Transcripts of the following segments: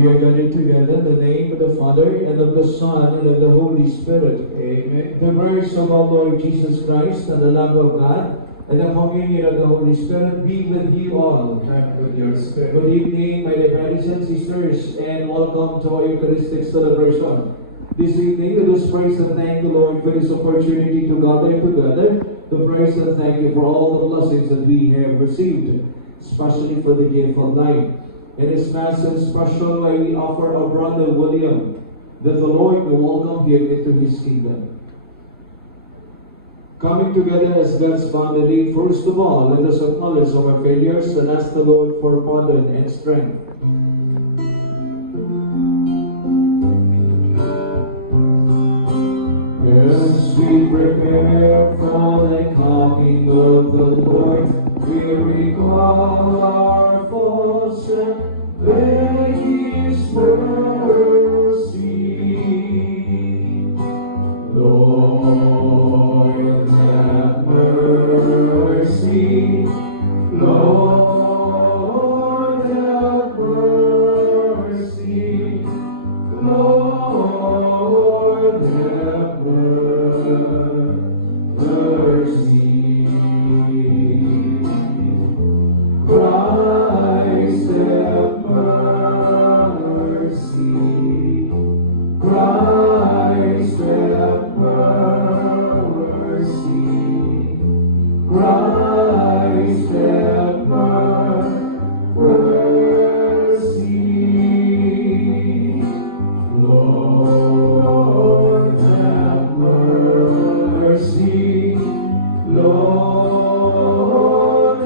We are gathered together in the name of the Father, and of the Son, and of the Holy Spirit. Amen. The grace of our Lord Jesus Christ, and the love of God, and the communion of the Holy Spirit be with you all. And with your spirit. Good evening, my dear brothers and sisters, and welcome to our Eucharistic celebration. This evening, let us praise and thank the Lord for this opportunity to gather together, to praise and thank you for all the blessings that we have received, especially for the gift of life. In this Mass and special way, we offer our brother William, that the Lord may welcome him into his kingdom. Coming together as God's family, first of all, let us acknowledge our failures and ask the Lord for pardon and strength. As we prepare for the coming of the Lord, we recall our false and beg His mercy. Lord, have mercy. Lord, have mercy. Lord, have mercy. Christ, have mercy. Christ, have mercy. Christ, have mercy. Lord, have mercy. Lord,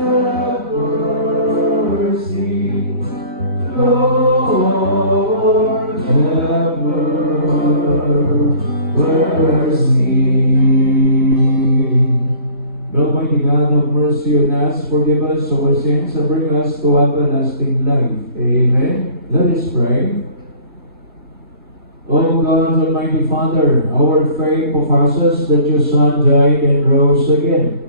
have mercy. Lord, have mercy. Almighty God, have mercy on us, forgive us our sins, and bring us to everlasting life. Amen. Let us pray. O God, Almighty Father, our faith professes that your Son died and rose again.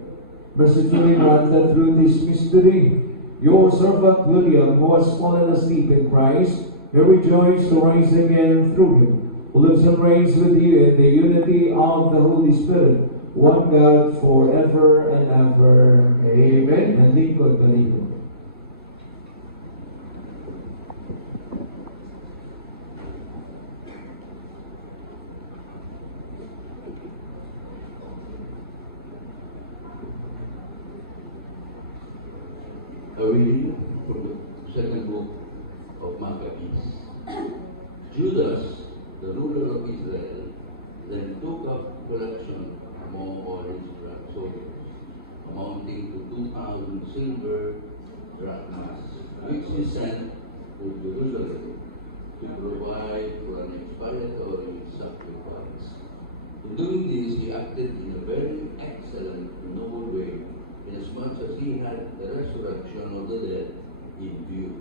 Mercifully grant that through this mystery, your servant William, who has fallen asleep in Christ, may rejoice to rise again through him, who lives and reigns with you in the unity of the Holy Spirit, one God, forever and ever. Amen. And lingkod talikod. A reading from the second book of Maccabees. Judas, the ruler of Israel, then took up collection among all his soldiers, amounting to 2,000 silver drachmas, which he sent to Jerusalem to provide for an expiatory sacrifice. In doing this, he acted in a very excellent and noble way, inasmuch as he had the resurrection of the dead in view.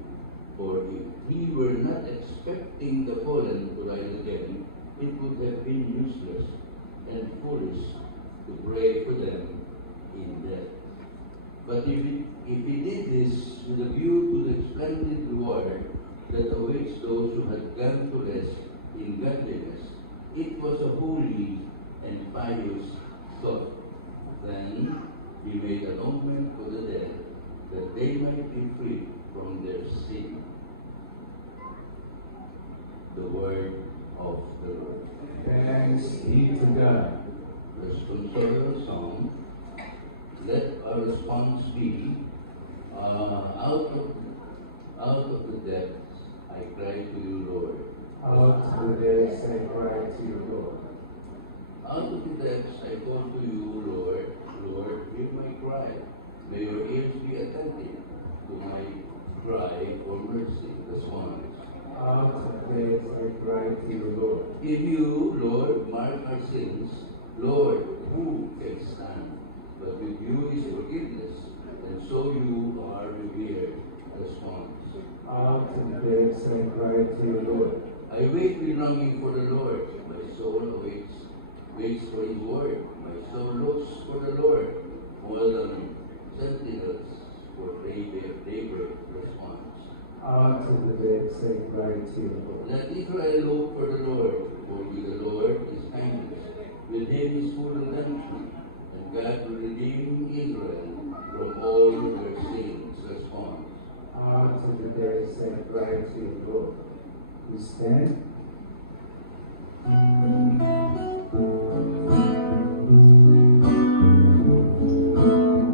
For if he were not expecting the fallen to rise again, it would have been useless and foolish to pray for them in death. But if he did this with a view to the splendid reward that awaits those who had gone to rest in godliness, it was a holy and pious thought. Then he made atonement for the dead, that they might be free from their sin. The word of the Lord. Thanks be to God. Responsorial Psalm. Let our response be, out of the depths I cry to you, Lord. Out of the depths I cry to you, Lord. Out of the depths I call to you, Lord. Lord, hear my cry. May your ears be attentive to my cry for mercy. Response. Out of the depths I cry to you, Lord. If you, Lord, mark our sins, Lord, who can stand? But with you is forgiveness, and so you are revered. Response. Out of the depths I cry to you, Lord. I wait with longing for the Lord. My soul waits for his word. My soul looks for the Lord more than sentinels for daybreak. Response. out of the depths and cry to you, Lord. Let Israel hope for the Lord, for with the Lord is kindness. With him is full redemption, and God will redeem Israel from all their sins. Response. Out of the depths and cry to you, Lord. We stand.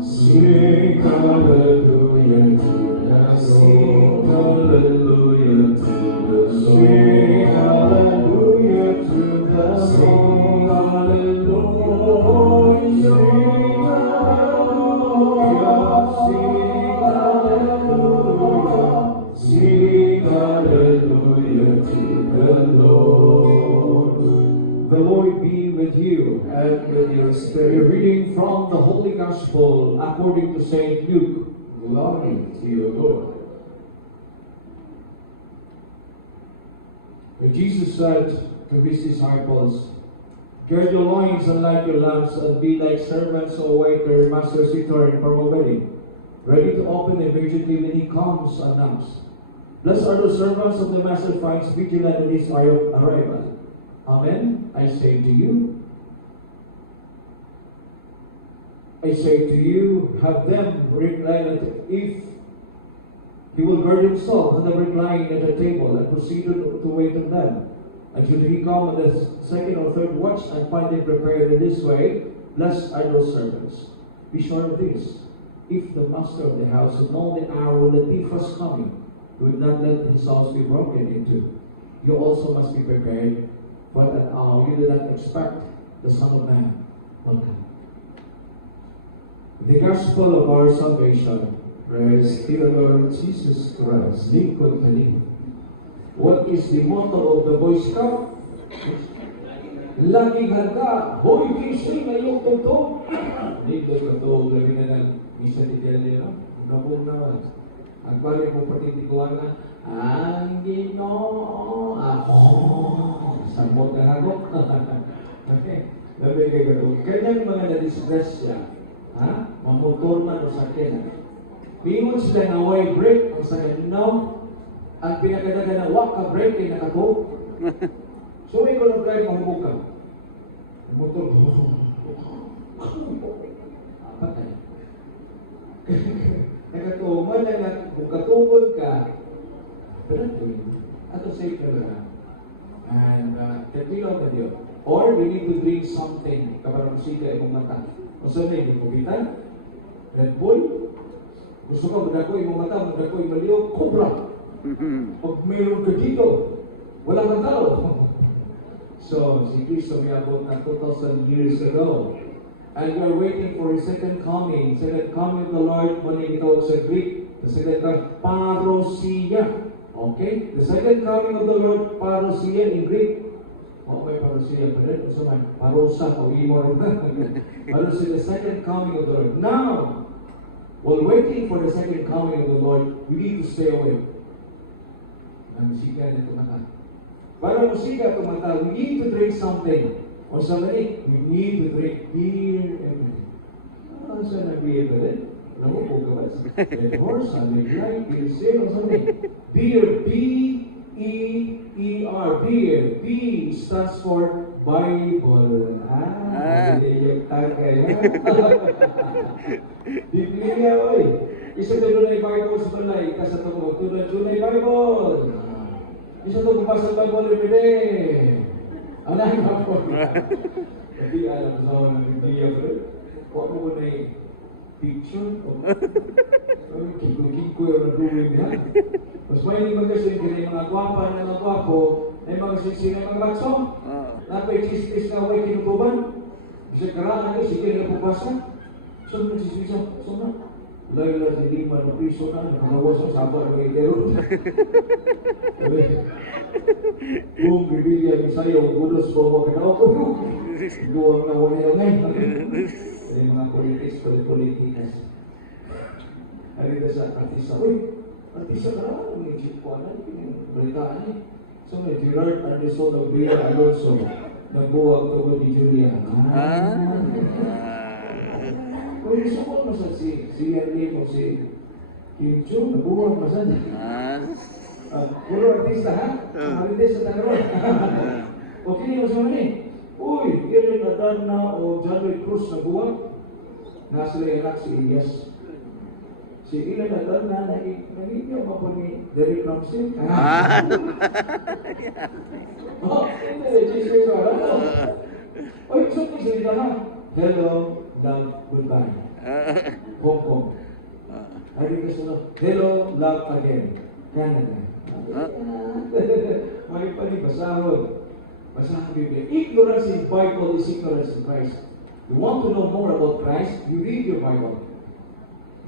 Sing hallelujah to the sing hallelujah to the sing hallelujah to the sing hallelujah sing hallelujah to the Lord. The Lord be with you. And with your A spirit, reading from the Holy Gospel according to Saint Luke. glory to you, Lord. And Jesus said to his disciples, gird your loins and light your lamps, and be like servants who await their master's return from a wedding, ready to open immediately when he comes and knocks. Blessed are the servants of the master finds vigilant in his arrival. Amen. I say to you, have them recline if he will gird himself and then recline at the table and proceed to wait on them. And should he come on the second or third watch and find them prepared in this way, blessed are those servants. Be sure of this: if the master of the house had known the hour when the thief was coming, he would not let his house be broken into. You also must be prepared, for at an hour you do not expect the Son of Man will come. The Gospel of our salvation. Praise to the Lord Jesus Christ. Lingkod kani. What is the motto of the Boy Scout? Laging handa. Hoy, gising ngayong tugtog. Hindi doon tugtog. Lagi na lang. Isa ni Deli, no? Nabong naman. Ang bali mo patitikuan na, ang Ginoo ako. Sabot na hagok. Okay. Labi kay katong. Kanyang mga na-distress siya. Ha? Mamotor man o sakyan. Mingon sila na way break. Ang sakyan, no? Ang pinakadaga na wak ka break ay nakako. So may ko drive mahubog ka. Motor. Apat na. Nakatuman na nga, kung katubod ka, pero ato safe na ba? And katilaw na diyo. Or we need to drink something kaparang sika imong mata. O sa may kubitan, Red Bull, gusto ka madako imong mata, madako imong maliw, Cobra. Pag mayroon ka dito, wala kang tao. So, si Cristo may abot na 2,000 years ago. And we are waiting for His second coming. Second coming of the Lord, manig ito sa Greek. The second coming, parousia. Okay? The second coming of the Lord, parousia in Greek. Okay, parousia pa rin. So, parousa, pauwi mo rin. Parousia, the second coming of the Lord. Now, while waiting for the second coming of the Lord, we need to stay away. Musika na tumata. Para musika tumata, we need to drink something. Or somebody, we need to drink beer every day. Ano saan na beer ba rin? Alam mo po ka ba? Red Horse, Sunday Light, Beer Sale, or something. Beer, B-E-E-R, beer. B stands for Bible. Hindi yung tagay, ha? Biblia, oy. Isa doon na Bible sa tulay. Kasi ito mo, tulay Bible. Isa ito kupasa Bible every day. Anahin ako. Hindi alam sa ako ng Biblia, bro. Huwag mo na yung picture. Kiko yung nag-ruwing ha. Mas may hindi magasin kaya yung mga gwapa na mga gwapo ay mga siksi na mga bakso. Napay chistis na huwag kinutuban. Bisa karaan na sige na pupasa. So, nagsisisa. So na. Layla si lima na piso na. Nakawas ang sabar ng itero. Kung Biblia misayo, ulos po mga kinao ko. Luwang na wala yung ngayon. Ay mga politics, politikas. Halika sa artista. Uy, artista ka na. Ang isip ko na. Balitaan niya. So may Gerard Anderson of Bia Alonso. Nagbuwag to ni Julia. Kung isukot mo sa si Yanni mo si Kim Chung, nabuwag masan. Puro artista ha? Artista sa Tagaron. Okay niyo sa mga ni. Uy, Ellen Adarna o John Ray Cruz nabuwag. Nasa anak si Elias. Si Ellen Adarna nangigyan pa po ni Derek Ramsey. Oh, hindi, Jesus wala. Oy, so po sila ha. Hello, love, goodbye. Hong Kong. Ari ka sunod. Hello, love again. Canada. May palibasahod. Basahod Biblia. Ignorance in Bible is ignorance in Christ. You want to know more about Christ? You read your Bible.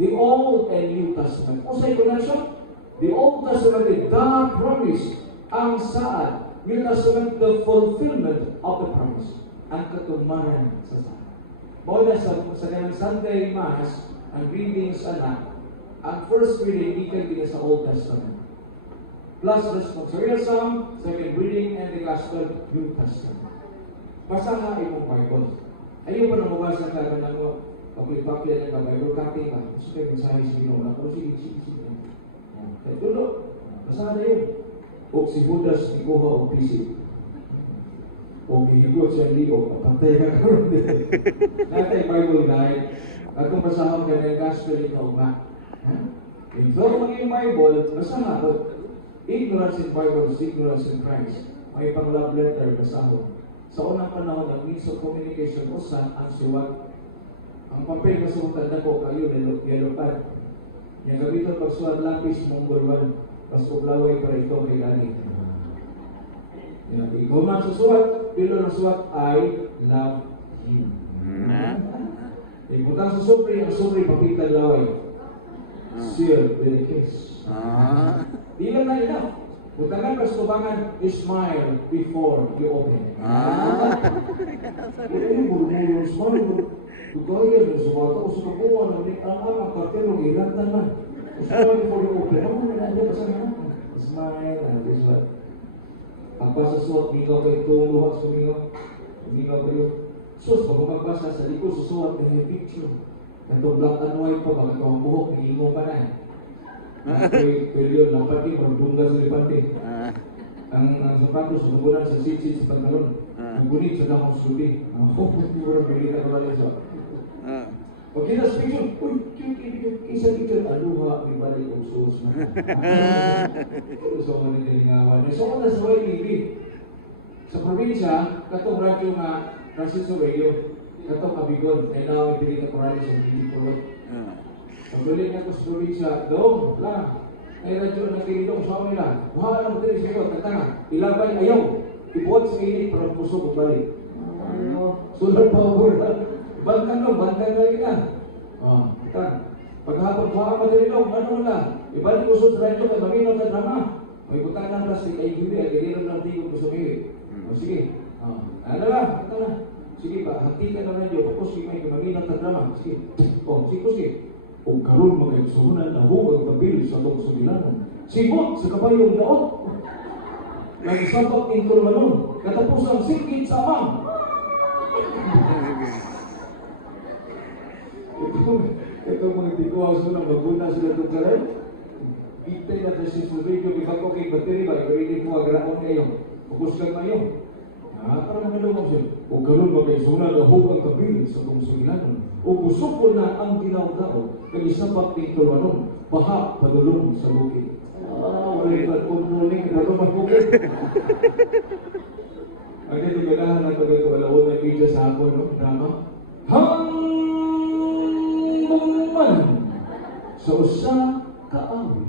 The Old and New Testament. O sa connection? The Old Testament, the God promise. Ang saad. New Testament, the fulfillment of the promise. Ang katumaran sa saad. Mula sa kanang Sunday Mass, ang readings anak, ang first reading, ikan din sa Old Testament. Plus responsorial psalm, second reading, and the gospel, New Testament. Basaha imong Bible. Ayaw pa na mabasa ka na mo, pakli-pakli na Bible copy ka. So kayo mensahe sa Ginoo na, pero sige. Kaya tulo, basaha na yun. O si Judas, ikuha o pisip. O kihigot siya liyo, patay ka karoon din. Natay Bible guide, at kung basahon ka na yung gospel, ikaw nga. Ito ang yung Bible, basaha ko. Ignorance in Bible is ignorance in Christ. May pang love letter, basahon. Sa unang panahon, ang means of communication, usan ang suwag. Ang papel na sumutan ko kayo, yellow pad. Yung gamiton pagsuwag lapis, mongol 1. Mas kublaway para ito kay Lani. Ikaw man sa suwag, pilo ng suwag, I love you. Iputang sa supri, ang supri papitag laway. Seal with a kiss. Di lang na enough. Butangan ka sa tubangan, smile before you open. Kaya yung murmuro, smile. Kaya yung sumata, o sa kapuha, ang anak kartero, ilantan man. Smile before you open. Ano mo na niya, basta na. Smile, and this one. Ang basa suwat, mingaw kayo, tumuha sa mingaw kayo. Sus, pag magbasa sa likod, susuwat na yung picture. Ito black and white pa, pag ito ang buhok, hihimo pa na eh. Pero yun, lapati, magdungga sa lipante. Ang sapatos, nagunan sa sitsit sa pantalon. Nagunit sa damang suti. Ang hukot mo rin, pilita ko lang sa. Pag kita sa picture, uy, isa picture, aluha, may balik ang suos na. So, manilingawan. So, kung nasa YTV, sa probinsya, katong radyo nga, Francisco Radio, katong Kabigon, ay na pilita ko radyo sa Pilipinas. Pagbulit na ko sa probinsya, doon lang. Ay radyo na kinidong sa nila. Wala lang din sa iyo, tatanga. Ilabay ayaw. Ibuot sa init para puso ko balik. Sulat pa ako. Bantan lagi na. Paghapon pa ako din lang, ano lang. Ibalik ko sa radyo kay Marino sa drama. May butanan na si kay Julie, ay ganyan lang tingin ko sa mga. Sige. Ano lang, ito na. Sige ba, hati ka na radyo. Tapos si may Marino sa drama. Sige. Sige. Kung karoon magkaigsuhunan na huwag tabil sa itong sumilanan. Sibot sa kabayong daot. Nagsapak in Kurmanon. Katapos ang sikit sa amang. Ito mga tikuha sa unang baguna sila itong karay. Itay na sa sisurig yung iba ko kay bateri ba? Ikaw hindi mo agaraon ngayon. Pagkus kang ngayon. Parang nalumang siya. Kung karoon magkaigsuhunan na huwag tabil sa itong sumilanan. O gusto ko na ang ginawdao ng isang pagpinto anong baha padulong sa bukid. Wala yung controlling na ito magbukid. Ang ito ganahan na pag ito alaon na video sa ako, no? Drama. Hanggang man sa usa kaawi.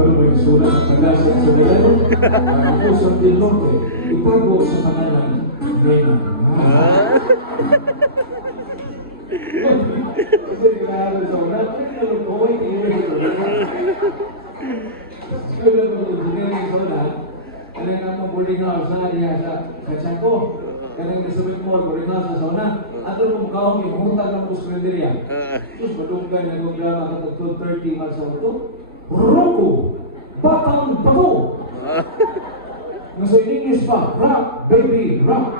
Kung may sulat sa paglasan sa Milano, ang pusang din norte, itago sa pangalan Reyna. Kasi kailangan sa una, pinalutoy, Sila ko engineering sa una, kanang nga mong boarding house na niya sa Chanko, kanang nasabit mo, boarding house sa una, ato nung kaong yung huntag ng pusprenderya. Tapos madunggan na yung drama katag 30 months sa ito, Roko! Batang bato! Nasa English pa, rock, baby, rock.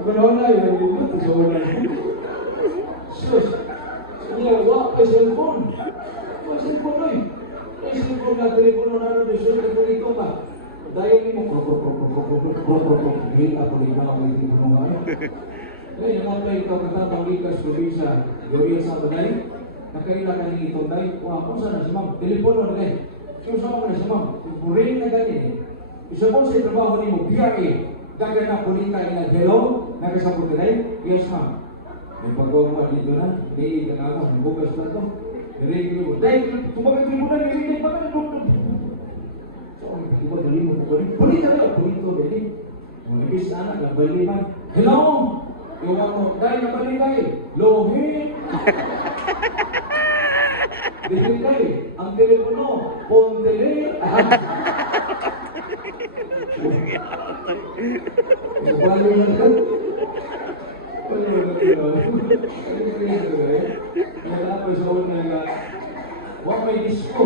Panahon na yun, ito sa una. Sus, niya, wala kay cellphone. Wala cellphone na yun. Kaya cellphone na, telepono na rin, sus, ito dito ka. Dahil mo, hita po rin ako yung telepono nga yun. Kaya yung mga ito, katabang likas, probinsya, Gloria sa Baday, nakailangan ng ito, dahil, kung saan na si ma'am, telepono na kayo. So, saan mo na si ma'am, ring na ganyan. Isa po sa trabaho ni mo, PRA, kaya na punita na hello, nakasapot na rin, yes ma'am. May pagkawa dito na, may ka na ako, bukas na ito. Narinig mo, dahil, kumbaga mo na, narinig pa ka na doktor. So, iba galing mo ko rin, punita na, punito, dali. Malagis na anak, nabali man, hello! Yung ako, dahil nabali tayo, lohin! Dili tayo, ang telepono, pondele. Wala yun lang. Wala yun lang. Wala pa sa una nga. Wala may disco.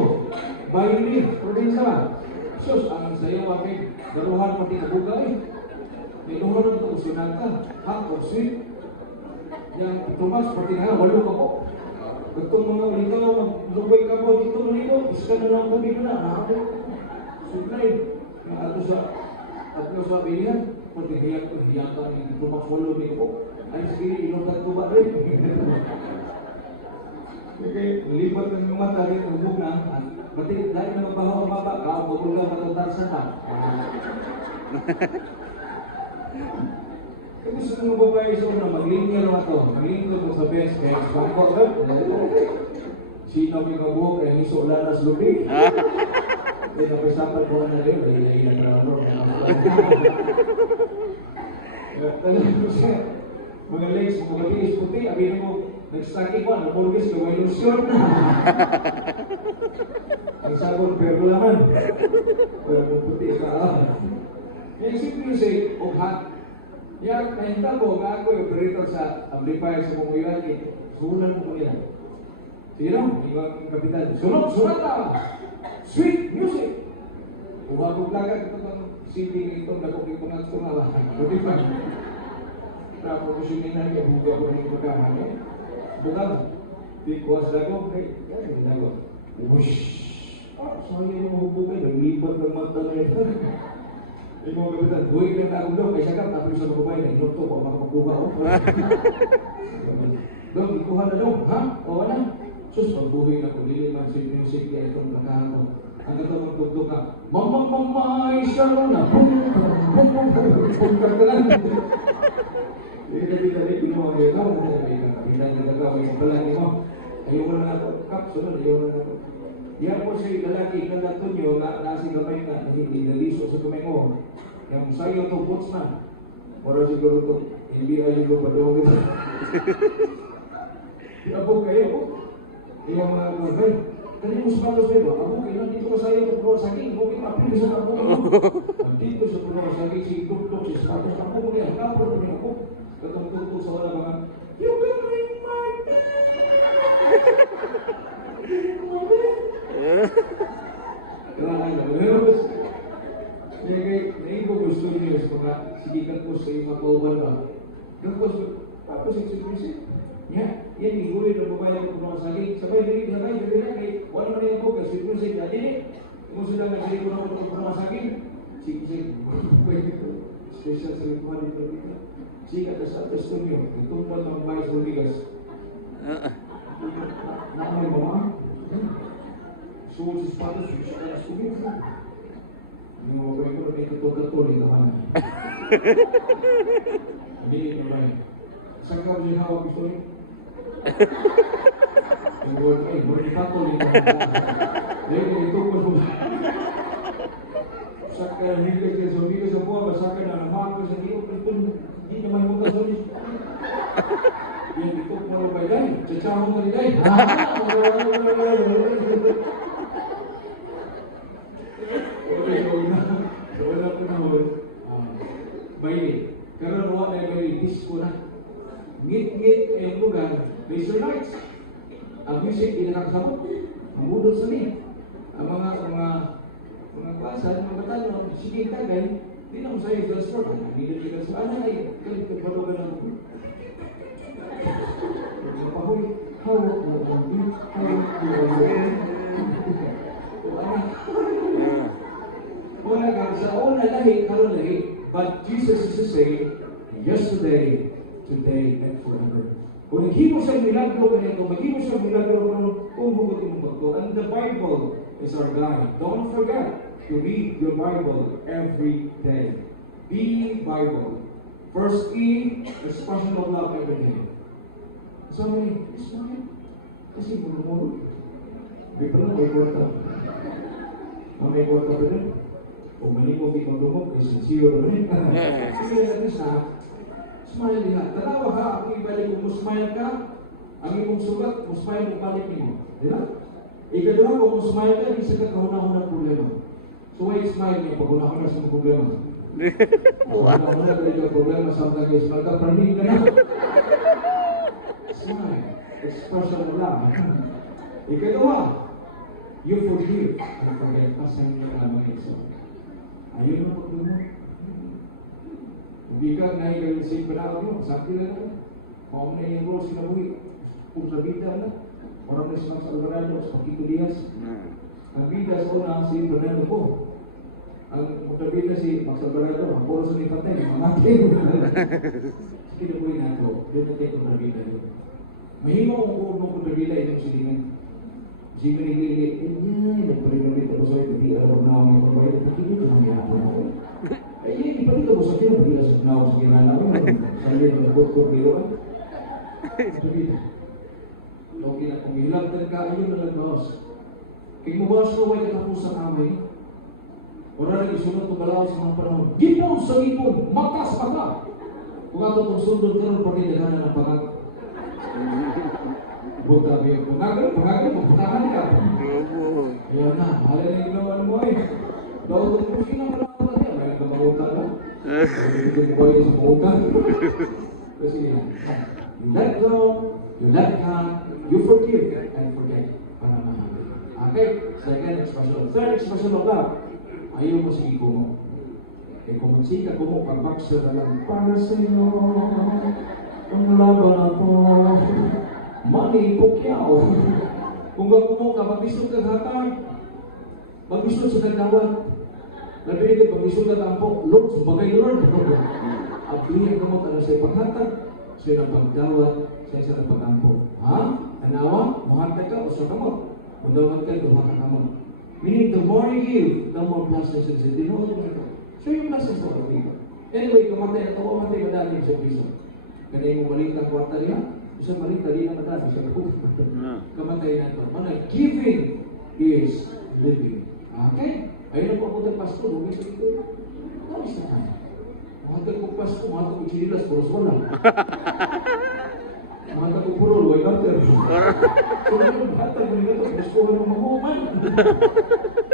Baili. Probinsya. Sus, ang sayo wakay. Daruhan pati nabuga eh. May luhan ito usunan ka. Hot or sweet. Yang tumas pati nga. Walo ka po. Itong mga ulikaw. Lubay ka po. Dito nito. Iska na lang kami na. Suglay. Yang ato sa bilihan, kung tigiyak ko, hiyakan yung tumakulo ni ko, ay sige, inutat ko ba rin? Okay, lipat ng mga tali ng hubog na, pati dahil na magbahaw ang baba, magulga matatarsan na. Kung gusto nyo babae sa una, maglinya naman ito, maglinya mo sa best, kaya spangko, sino may kabuhok, kaya hiso lanas lubig. Kaya napasapan ko na rin, ay ilan na rin. Tanong ko siya, mga legs, mga tiis puti, abinin mo, nag-stacking ko, napulgis ka, may ilusyon na. Ang sabon, pero laman. Pero kung puti ka, yung simplisig, o hat. Yan, nahinta ko, ako yung operator sa amplifier sa Pumuyaki, sunan mo yan. Sino? Ibang kapitan. Sunod na! Sweet music! Uwag lagat ito ng CD ito, nagukit ko ng tunala. Buti pa. Tapos ko sininan niya, buga ko rin magkaman eh. Bukan, di kuwas dago, hey, hindi dago. Wush! Sayang yung hubugan, naglipat ng mata na ito. Yung mga kapitan, buhay ka na ako daw, kaya sagap, tapos sa mga na, inokto ko, makapakuha ko. Dong, ikuha na dong, ha? O wala? Sus, pagbuhay na kung diliman si music kaya itong nakahan ko. Ang katawang tugtog ka, mamay, siya na, bum, kagkalan. Hindi ka dito, pinuha kayo ka, hindi ka nagagawa yung palagi mo. Ayaw mo na ako, kap, sunod, ayaw mo na ako. Yan po siya lalaki na nato nyo, nasi gamay na, hindi naliso sa gamay mo. Yung sayo to, puts na. Para siguro to, hindi ayaw ko padungin. Iabog kayo, yung mga mga kaya mo sa palos ba? Ako kailan dito ka sa'yo sa puno saging, okay, mapili sa ako. Dito sa puno saging, si Dukdok, si Status, ako ko yan, kapro ko niya ako. Katong-tugtog sa wala mga, you can ring my bell! Kaya lang, nervous. Kaya ngayon ko gusto niyo sa mga sigikan ko sa mga kauban ba. Tapos execution. Ya, yan higulit na babae ko mga saging. Sabay dili, wala man yung focus. Execution na dili. Kung sila nagsilig ko na ko mga saging, sige, special sa likuhan dito. Sige, sa testimony, itong pa ng Vice Rodriguez. Nakamay mo, ha? Suwon sa spatos, siya ka na sumit. Yung mga babae ko na may katol-katol, ito ka na. Hindi, babae. Saan ka rin hawak gusto niyo? Yung word, ay, word katol, ito ka na. Dahil, ito ko sa saka hingga ke zombie sa buah basaka na mahal sa iyo pun di naman mo ka zombie yan ito mo ba dai cacaho mo dai wala ko na mo bayi karon wa na bayi disco na ngit yung lugar Mr. Nights ang music inakasabot ang budol sa ni. Ang mga kwasan, mga batalyon, sige tagay, di na mo sa'yo transport. Hindi ka sa ano ay, kalit ka palugan ng mapahoy, hawak mo ang bit, hawak mo ang bit. O anak, una ka sa una lahi, karon lahi. But Jesus is to say, yesterday, today, and forever. Kung naghimo siya milagro kanito, maghimo siya milagro kung hugot imong bagto. And the Bible is our guide. Don't forget to read your Bible every day. Be Bible. First E, expression of love every day. So many, smile. Kasi mulu-mulu. Bito na, may kwarta. May kwarta pa rin. Kung mali mo lumog, kasi siyo na rin. Sige natin sa smile niya. Tanawa ha, ang ibalik kung smile ka, ang imong sugat, smile mo balik niyo. Di ba? Ikaduha, kung smile ka, isa ka kahuna-huna problema. So why smile niya pag una-huna sa problema? Una-huna ka ito problema, samtang kayo smile ka, praning ka na. Smile. Expression mo lang. Ikaduha, you forgive and forget. Pasang niya na mga isa. Ayun na pagdunod. Hindi ka na ikaw yung same panahon mo, sakti na naman. Kung na yung role sinabuhi, kung sa bida na, orang na silang sa Alvarado, sa Paquito Diaz. Ang bida sa una, si Fernando po. Ang magkabida si Max Alvarado, ang puro sa nipatay, mamatay mo na. Kinabuhi na ito, yun natin kung nabida yun. Mahimo kung kung magkabida itong silingan. Sige nilili, nagpalimalit ako sa'yo, hindi alam na ako mga pagbayad, hindi ko nangyayari ako. Ay, ipalit ako sa akin, hindi na ako sa ginana ko, sali na nagkot-kot biroan. Sabi, okay na, kung hilagtan ka, ayun na nagbawas. Kaya mo ba sa way katapusang amay? Wala rin isunod ko balaw sa mga panahon. Gipon sa ipon, mata sa mata. Kung ato itong sundod ka ng pagkidaganan ng pangat. Buta biyo, pagkakaroon, ka. Ayan na, alay na ginawan mo eh. Daw ito po sinamalaman natin, may nagkapangutan na. Hindi ko ba yung sa pangutan? Kasi you let go, you let God, you forgive and forget. Panamahan. Okay, second expression. Third expression of love. Ayaw mo sige ko mo. Eh kung magsika ko mo, pagbaksa na lang, para sa iyo, ang laban ako. Mani pukyaw. Kung bago mo ka, magbisod ka hatag. Magbisod sa kagawad. Nabili ka, magbisod ka tampo. Lord, sumagay Lord. At liyan ka mo, sa'yo paghatag. Sa'yo ng pagdawat, sa'yo ng pagkampo. Ha? Anawa? Mahatag ka o sa kamot? Kung dawat ka, duha ka kamot. Meaning, the more you give, the more blessings it's in. Dinuha mo ito. So yung blessings to other people. Anyway, kamatay ito, kamatay ka dati sa piso. Kaya yung maliit ang kwarta niya, isang malita, di na madami, isang kamatay na ito. Mana, giving is living. Okay? Ayun ang papunta Pasko, bumisa ito. Nais na tayo. Mahatag ko Pasko, mahatag ko chinilas, puros wala. Mahatag ko puro, luway carter. So, mahatag mo nito, Pasko mo mahuman.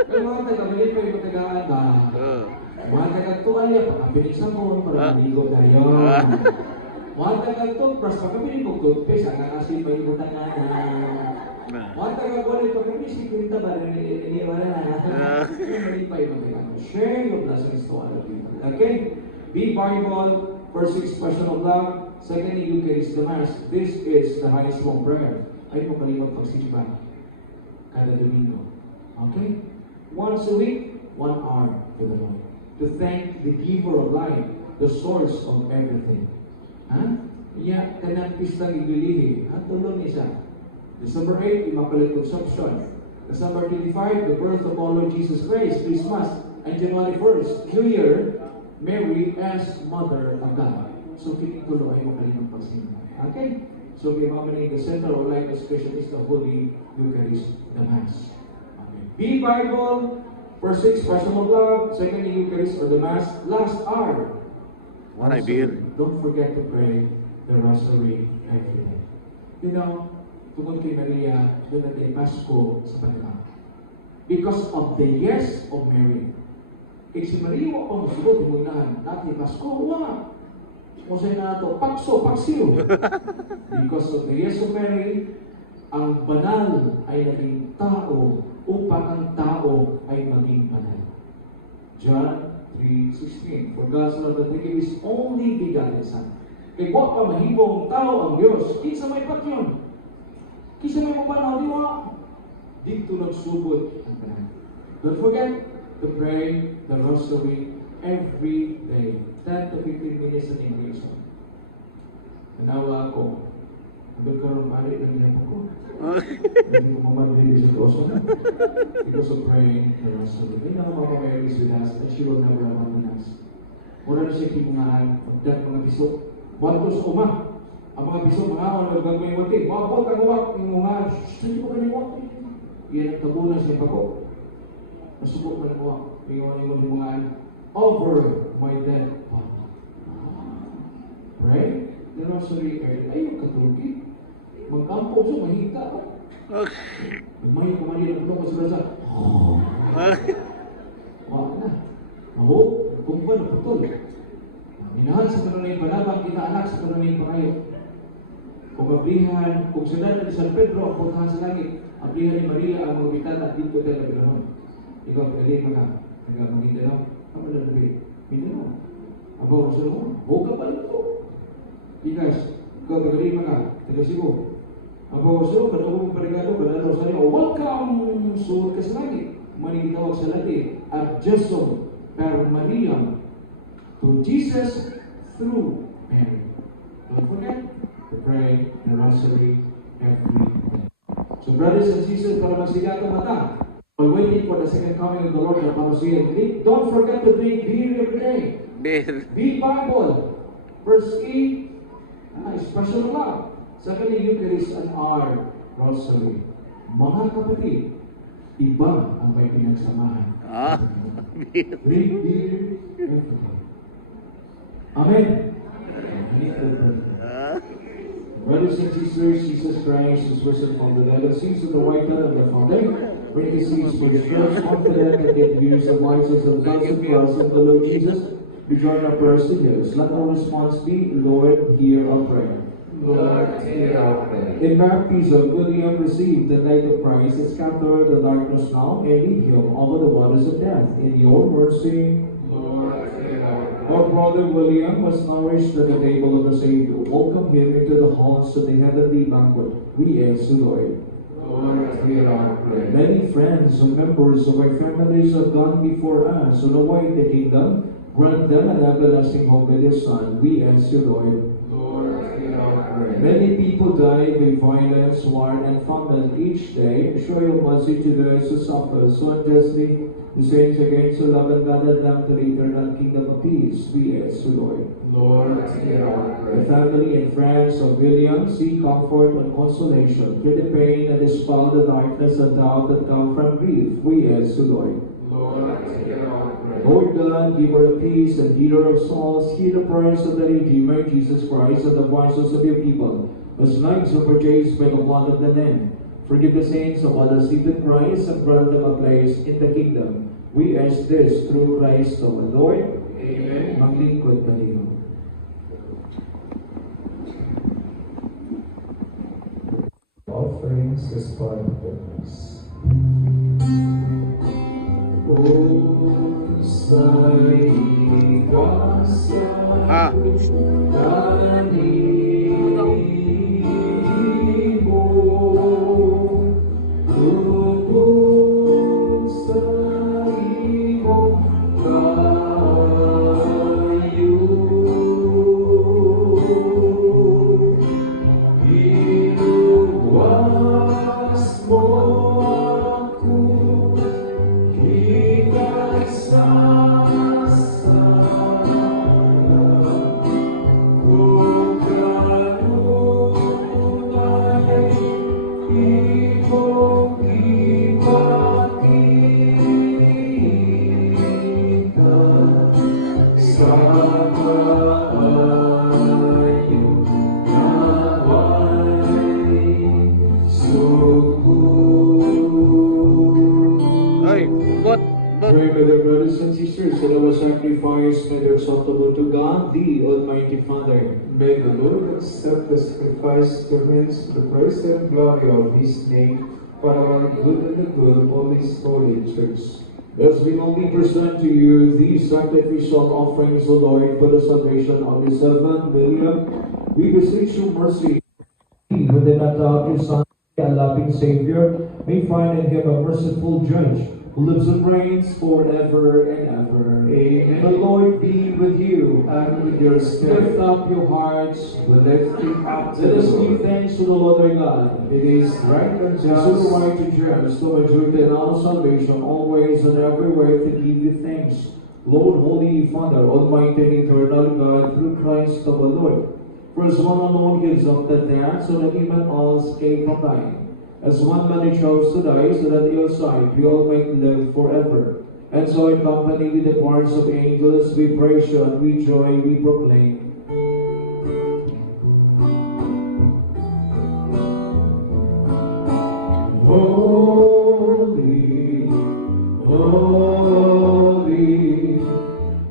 Kaya mahatag ka, mali pa yung patagaan ba? Mahatag ka ito, alya, pagkapinisan mo, para maligo tayo. Wala ka ito, pras pagkabili mo toothpaste, ang kasi pa yung tangan na. Wala ka kulit pagkabili, si Quinta ba rin iniwala na. Mali pa yung mga share your blessings to other people. Okay? Be Bible, first expression of love. Secondly, Eucharist, the Mass. This is the highest form prayer. Ay mo kalimot pagsimba. Kada Domingo. Okay? Once a week, 1 hour to the Lord. To thank the giver of life, the source of everything. Ha? Iya, kanang pistang ibilihi. Tulong isa. December 8, Immaculate Conception. December 25, the birth of our Lord Jesus Christ, Christmas. And January 1st, New Year, Mary as Mother of God. So, kinitulo ay makalimang pagsimba. Okay? So, may mamaling the center of life expression is the Holy Eucharist, the Mass. Okay. Be Bible, first expression of love, second Eucharist or the Mass, last hour. What I feel. Don't forget to pray the Rosary every day. You know, tungkol kay Maria, doon natin Pasko sa Panama. Because of the yes of Mary. Kaya si Maria, wala pang masugot, yung inahan, natin Pasko, wala. Kung sa'yo na ito, pakso, paksiyo. Because of the yes of Mary, ang banal ay naging tao upang ang tao ay maging banal. John 3:16. For God so loved the world, His only begotten Son. Kay wa pa mahimong tao ang Dios, kinsa may patyon. Kinsa may mapanaw di wa. Dito nagsugod ang banal. Don't forget to pray the rosary every day. 10 to 15 minutes in English. Nanawa ako. Hanggang karoon maaari ng ginapon ko. Hindi ko mamabilis sa koso. Because of praying the rosary. Hindi na mapapamayalis with us that she will never abandon us. Mura na siya kipungahan. Pagdat mga piso. Wato sa uma. Ang mga piso, mga awal, nagagawin mo din. Wapot ang uwak. Yung mga, hindi ko kanyang uwak. Iyan ang tabunan siya pa ko. Nasubok na ng uwak. Yung mga over my dead body. Right? The rosary ay katugi. Magkampo siya, mahita ka. Nagmahin ka mali ng ko sa brasa. Wala na. Ako, kung ba naputol. Minahan sa kanunay panabang, kita anak sa kanunay pangayo. Kung abrihan, kung sundan na San Pedro, puntahan sa langit, abrihan ni Maria ang mga bitana at dito tayo naglamon. Ikaw, pwede ka na. Nagmamindanao. Ano na nabi? Mindanao. Ako, sa mo, huwag ka pala ito. Ikas, ikaw, tagalima ka. Taga Cebu. Ako, so, kadawang parigado, kadalaw sa iyo, welcome, suot ka sa langit. Maning tawag sa Latin, adjustum per Mariam to Jesus through Mary. Don't forget to pray the rosary every day. So, brothers and sisters, para magsigato mata, while waiting for the second coming of the Lord na parusiyan, don't forget to drink beer every day. Beer Bible. Verse 8, special love. Secondly, Eucharist and our rosary. Mga kapatid, iba ang may pinagsamahan. Drink beer every day. Amen. Brothers and sisters, Jesus Christ is risen from the dead and sees of the white head of the Father. Bring the seeds to the church, confident that it views the voices of God's and cross of the Lord Jesus. We join our prayers to His. Let our response be, Lord, hear our prayer. Lord, hear our prayer. In baptism, William received the light of Christ and scattered the darkness now and lead him over the waters of death. In your mercy, Lord, hear our prayer. our brother William was nourished at the table of the Savior. Welcome him into the halls of the heavenly banquet. We ask you, Lord. Lord, hear our prayer. Many friends and members of our families have gone before us on the way to the kingdom. Grant them an everlasting hope with your Son. We ask you, Lord. Lord, hear our prayer. Many people die by violence, war, and famine each day. Show your mercy to those who suffer so unjustly. The saints against who love and guarded them to the eternal kingdom of peace. We ask you, Lord. Lord, hear our The prayer. family and friends of William seek comfort and consolation through the pain and dispel the darkness and doubt that come from grief. We ask you, Lord. Lord, hear our prayer. Lord God, giver of peace and healer of souls, hear the prayers of the Redeemer, Jesus Christ, and the voices of your people, as lives are purchased by the blood of the Lamb. Forgive the sins of all the seated Christ and grant them a place in the kingdom. We ask this through Christ our Lord. Amen. Maglingkod tayo. Offerings as part of the Mass. Pray, my dear brothers and sisters. sisters and our sacrifice made acceptable to God, the Almighty Father. May the Lord accept the sacrifice to commends the praise and glory of His name for our good and the good of all His holy church. As we only present to you these sacrificial offerings, O Lord, for the salvation of your servant William, we beseech you mercy. He who did not doubt your Son, a loving Savior, may find in him a merciful judge, who lives and reigns forever and ever. Amen. The Lord be with you. And with your spirit, Lift up your hearts. we lift Him up to Let the us give Lord. thanks to the Lord our God. It is right and It is so just right to judge, to my duty and our salvation, always and everywhere to give you thanks. Lord, Holy Father, Almighty and eternal God, through Christ our Lord. For as one alone gives up the death, so that we might all escape from dying. As one man he chose to die, so that at your side we all might live forever. And so in company with the choirs of angels, we praise you and with joy we proclaim. Holy, holy,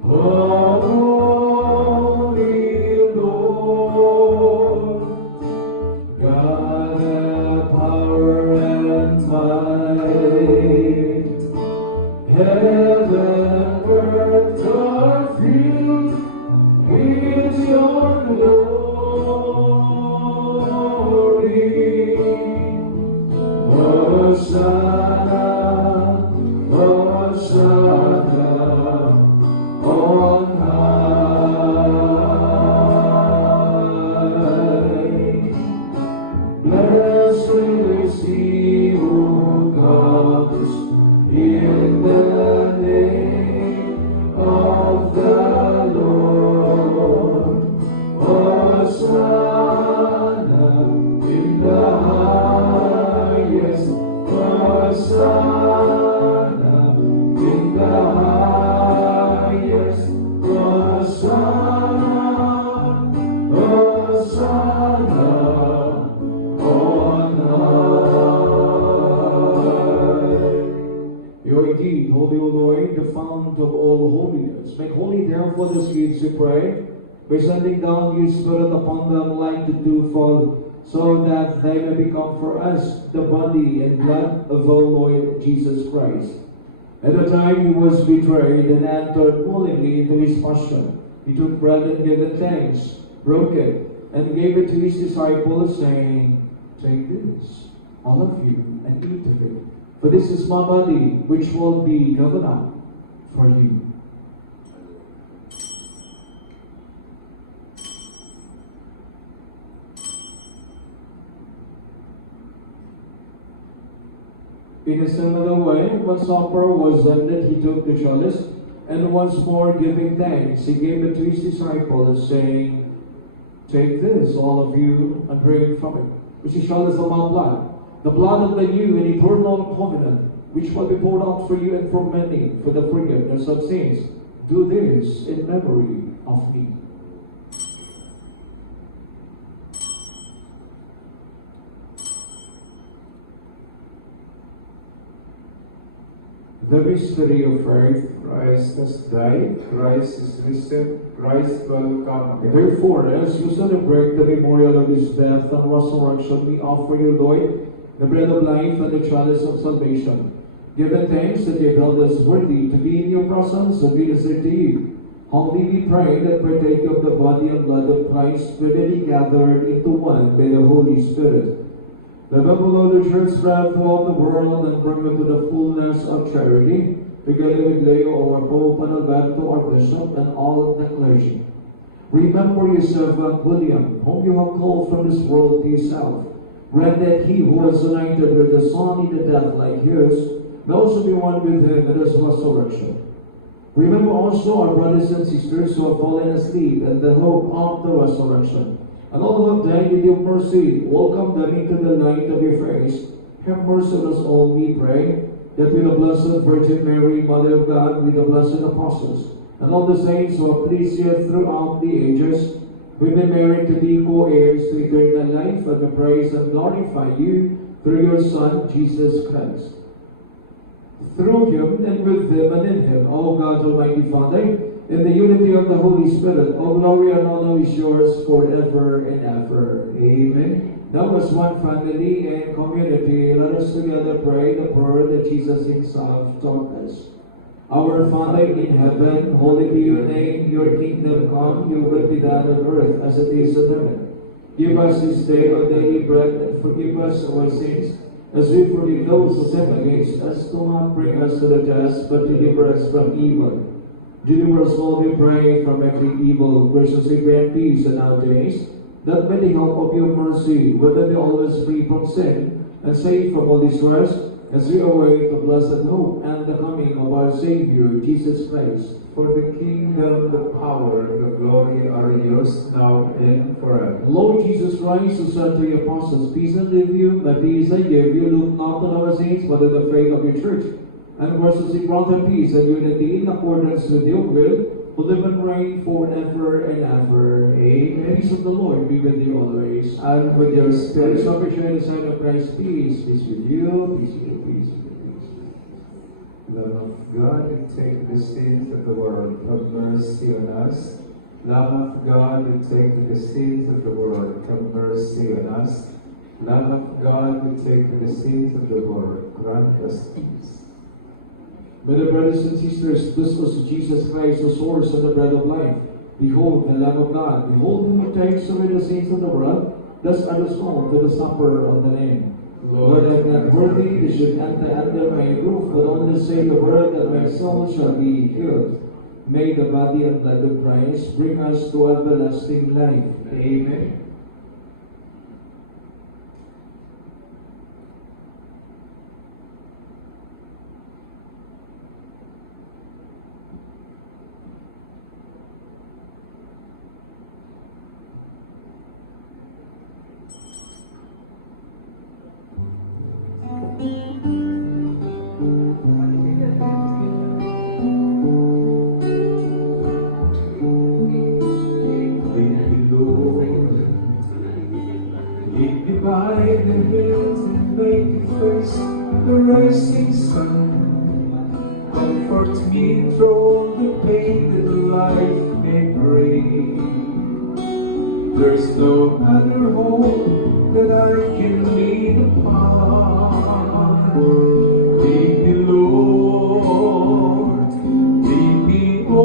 holy Lord, God of power and might, heaven and earth are filled with your glory. Hosanna, Hosanna, on high. Blessed is he who comes in the name of the Lord. Hosanna in the highest. Hosanna in the highest. Hosanna, Hosanna on high. You are indeed holy, O Lord, the fount of all holiness. Make holy therefore these gifts, we pray, by sending down your Spirit upon them like the dewfall, so that they may become for us the body and blood of our Lord Jesus Christ. At the time he was betrayed and entered willingly into his passion, he took bread and gave thanks, broke it, and gave it to his disciples, saying, "Take this, all of you, and eat of it, for this is my body, which will be given up for you." In a similar way, when supper was ended, he took the chalice, and once more giving thanks, he gave it to his disciples, saying, "Take this, all of you, and drink from it, which is chalice of my blood, the blood of the new and eternal covenant, which will be poured out for you and for many for the forgiveness of sins. Do this in memory of me." The mystery of faith. Christ has died, Christ is risen, Christ will come again. Therefore, as you celebrate the memorial of his death and resurrection, we offer you, Lord, the bread of life and the chalice of salvation. Given thanks that you held us worthy to be in your presence and minister to you. Humbly we pray that partake of the body and blood of Christ, readily gathered into one by the Holy Spirit. Let the Lord the church spread throughout the world and bring it to the fullness of charity, together with Leo, our Pope, and Alberto, our Bishop, and all the clergy. Remember your servant William, whom you have called from this world to yourself. Grant that he who was united with the Son in a death like yours may also be one with him in his resurrection. Remember also our brothers and sisters who have fallen asleep in the hope of the resurrection. And all who have died with your mercy, welcome them into the light of your face. Have mercy on us all, we pray, that with the Blessed Virgin Mary, Mother of God, with the blessed apostles, and all the saints who have pleased you throughout the ages, we may merit to be co-heirs to eternal life, and may praise and glorify you through your Son, Jesus Christ. through him, and with him, and in him. O God, Almighty Father, in the unity of the Holy Spirit, all glory and honor is yours forever and ever. Amen. Now as one family and community, let us together pray the prayer that Jesus himself taught us. Our Father in heaven, holy be your name, your kingdom come, your will be done on earth as it is in heaven. Give us this day our daily bread, and forgive us our sins, as we forgive those who sin against us. Do not bring us to the test, but deliver us from evil. Deliver us, Lord, we pray, from every evil. Graciously grant peace in our days, that by the help of your mercy, whether we always free from sin, and safe from all distress, as we await the blessed hope and the coming of our Savior, Jesus Christ. For the kingdom, the power, the glory are yours now and forever. Lord Jesus Christ, who said to your apostles, peace I leave you, my peace I give you, look not on our sins, but on the faith of your church, and graciously grant her peace and unity in accordance with your will, who live and reign forever and ever. Amen. Peace of the Lord be with you always. And with your Let us spirit. appreciate the sign of Christ. Peace. Peace with you. Peace with you. Peace with you. Lamb of God, take the sins of the world, have mercy on us. Lamb of God, take the sins of the world, have mercy on us. Lamb of God, take the sins of the world, grant us peace. Beloved brothers and sisters, this was Jesus Christ, the source and the bread of life. Behold, the Lamb of God. Behold him who takes away the sins of the world. Thus are the soul to the supper of the Lamb. Lord, I am not worthy you should enter under my roof, but only say the word that my soul shall be healed. May the body and blood of Christ bring us to everlasting life. Amen. Divide the hills and make me face the rising sun. Comfort me through all the pain that life may bring. There's no other hope that I can lean upon.